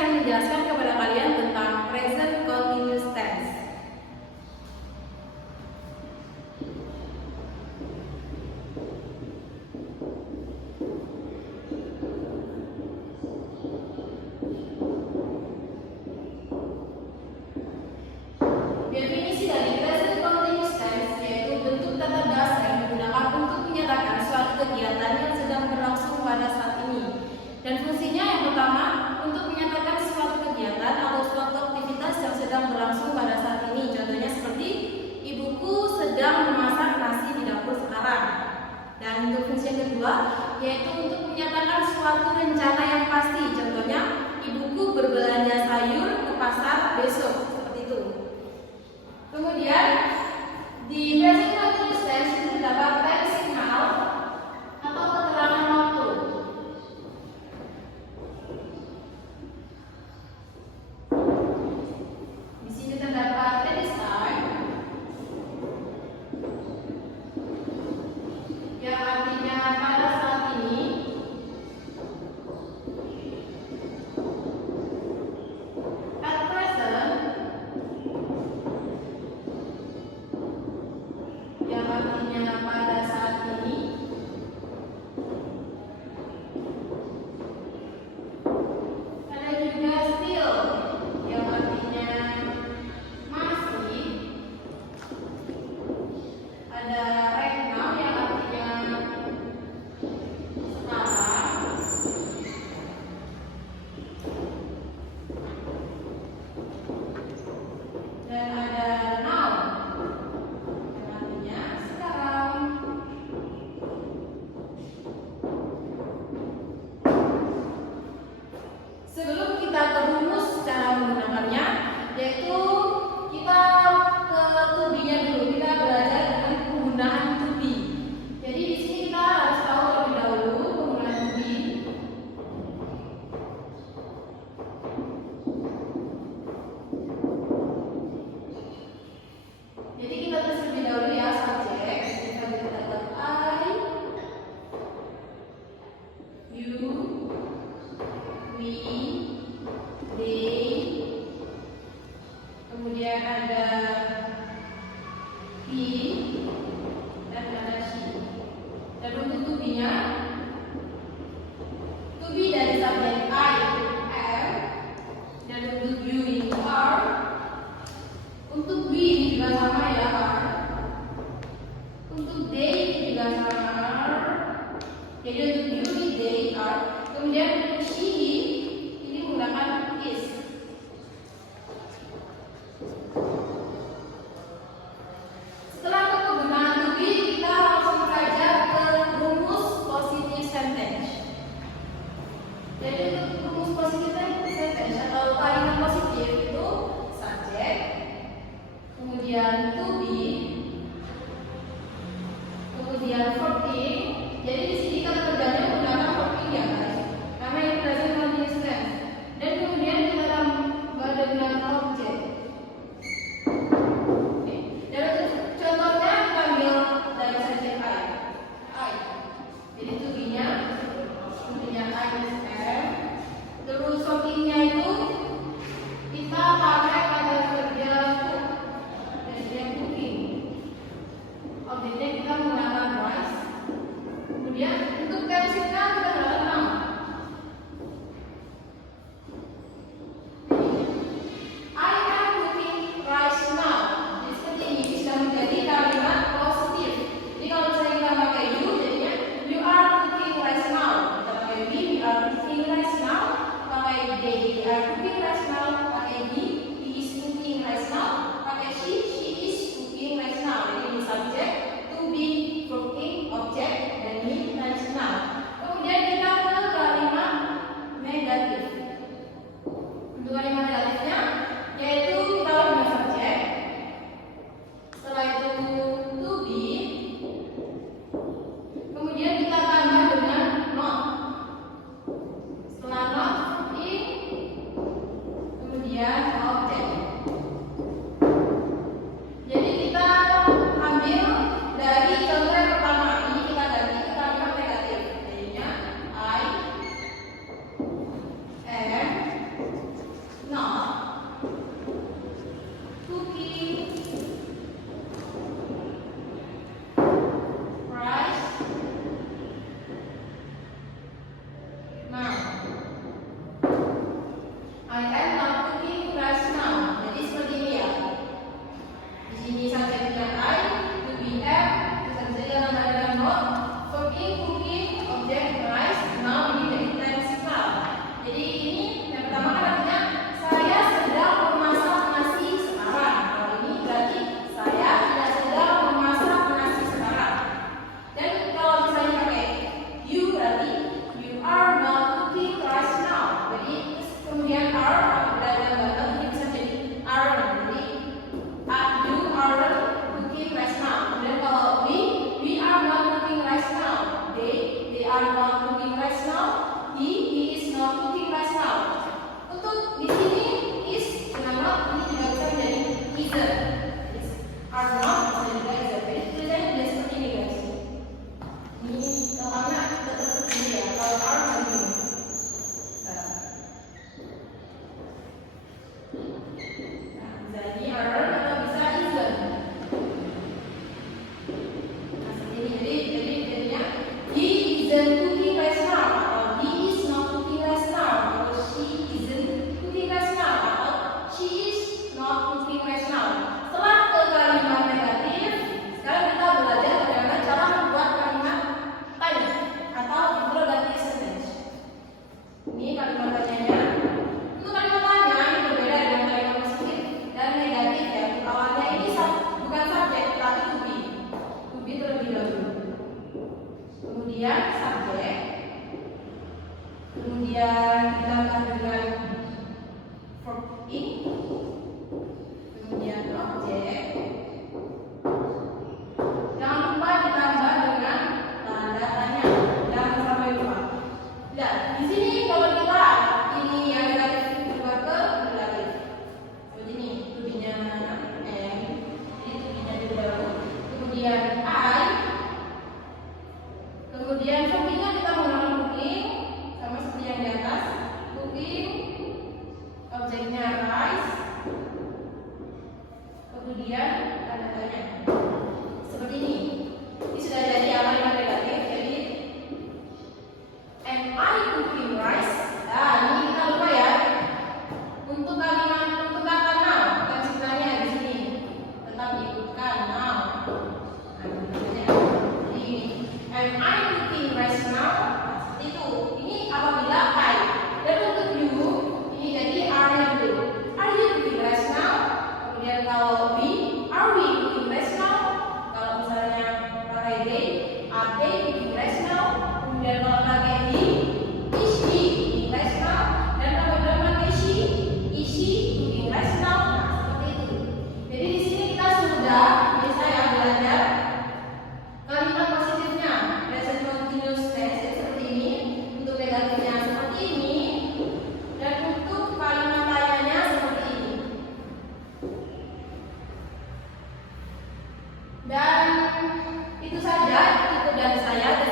akan menjelaskan kepada kalian tentang present continuous tense. Definisi dari present continuous tense yaitu bentuk tata bahasa yang digunakan untuk menyatakan suatu kegiatan yang sedang berlangsung pada saat ini. Dan fungsinya yang pertama, untuk menyatakan suatu kegiatan atau suatu aktivitas yang sedang berlangsung pada saat ini. Contohnya seperti, ibuku sedang memasak nasi di dapur sekarang. Dan untuk fungsi yang kedua, yaitu untuk menyatakan suatu rencana yang pasti. Contohnya, ibuku berbelanja sayur ke pasar besok. Seperti itu. Kemudian, di present continuous tense itu terdapat tense signal atau keterangan waktu. Di sini terdapat tense time yang artinya pada saat ini. At present yang artinya pada saat ini. Ada juga still yang artinya masih. Ada right now yang artinya sekarang. Dan ada now yang artinya sekarang. Sebelum kita ke rumus cara menggunakannya, yaitu kita ke to be-nya dulu. Kita belajar dengan penggunaan to be. Jadi di sini kita harus tahu terlebih dahulu penggunaan to be. Jadi kita tulis terlebih dahulu ya subjek. Kita dapat I, you, we, they, kemudian ada he, dan ada she. Dan untuk to be-nya, to be dari subjek I, am, dan untuk you itu are. Untuk we ini juga sama ya, are. Untuk they ini juga sama, are. Jadi untuk you ini they are. Kemudian untuk she ini menggunakan is. Setelah penggunaan to be, kita langsung saja ke rumus positive sentence. Jadi untuk rumus positive sentence atau kalimat positif itu subjek, kemudian to be, kemudian verb ing. Jadi di sini kata kerjanya menggunakan verb ing ya guys, karena ini present continuous tense. Dan kemudian kita tambah dengan objek. Oke. Dan untuk contohnya kita ambil dari subjek I. Jadi to be-nya, kemudian I is am. Terus verb ing-nya itu kita pakai kata kerja cook. Jadi cooking. Objeknya kita menggunakan rice. Kemudian Dan itu saja itu dari saya.